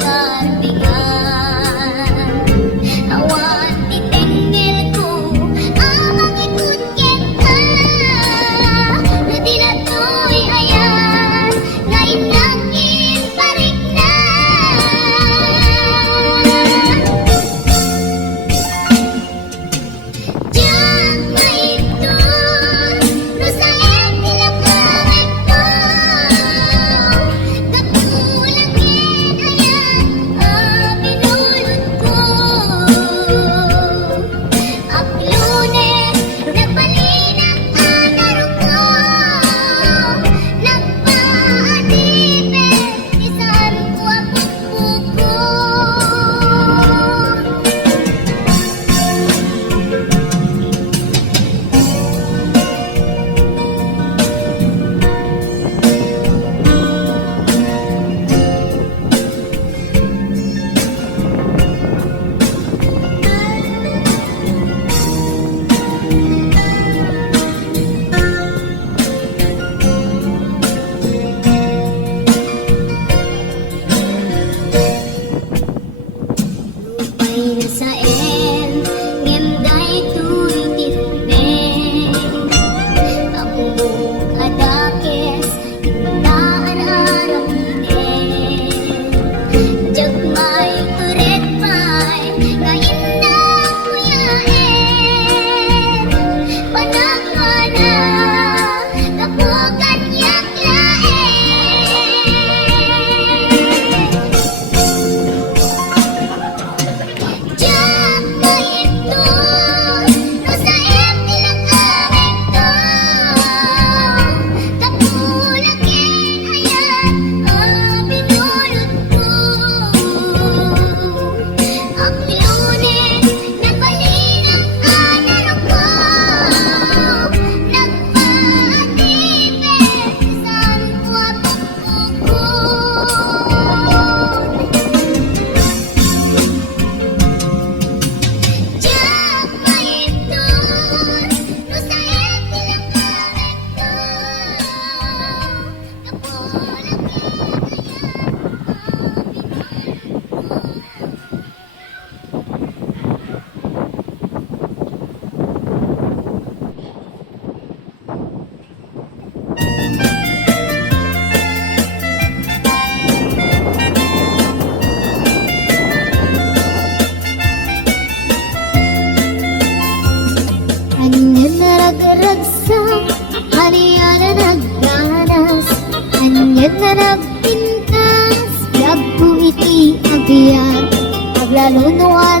bar bigar Kahit na nagpintas, yag po iti agiyag, paglalunuan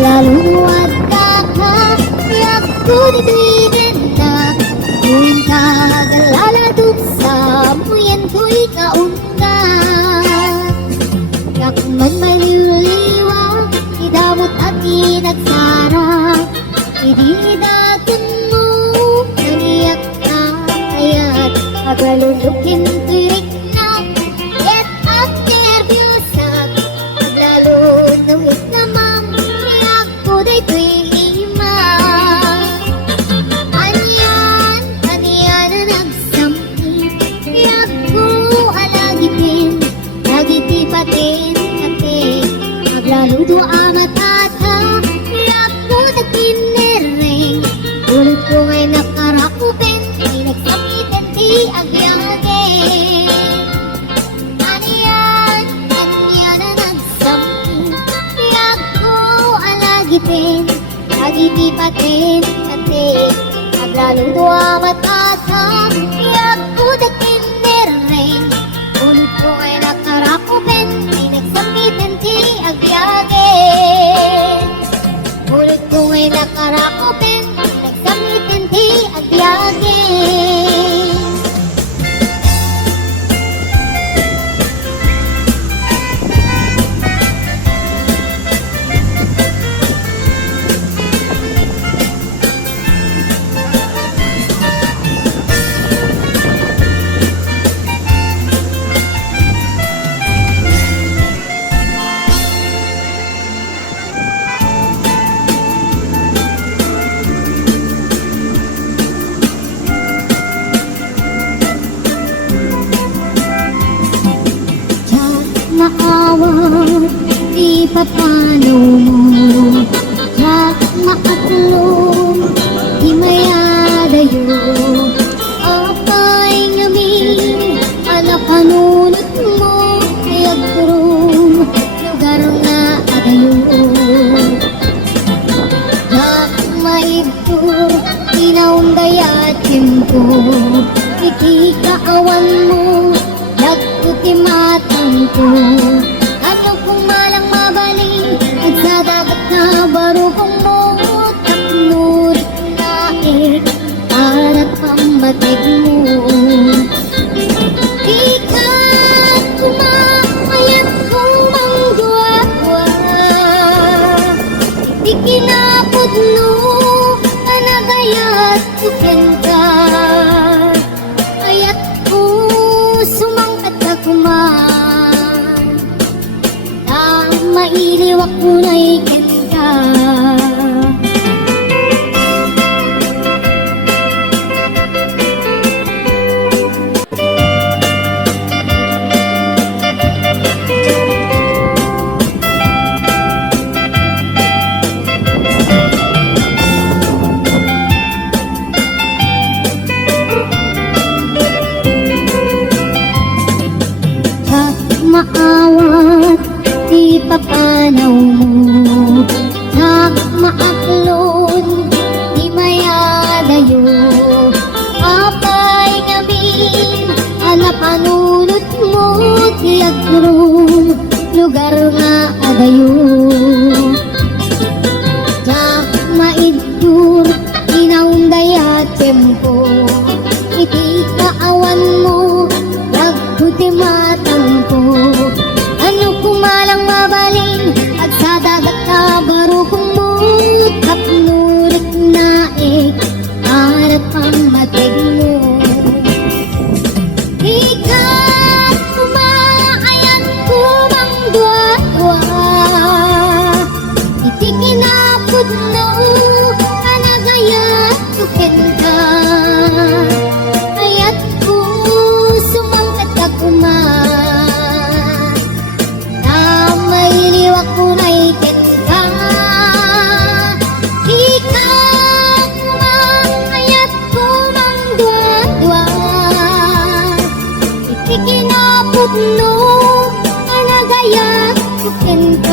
lalong wagda ka Yak ko dito'y ganda Kuyan ka galaladog sa Muyan ko'y kaunga Yak man maliliwa Idamot at inagsara Idinidatan mo Naniyak ka kaya Paglalulukin to'y maawa Di pa paano mo. Lahat makakulong Di mayadayo Apay ngamin Anak kanunot mo. Ayagturong Lugar na adayo Lahat maigto Inaunday at timpo Ikikaawan mo imatang ko Ano kung malang mabalik At sa dagat na baro kong mutak Nurit na eh Para pambatig mo mailiwak kulay ganda Thank you.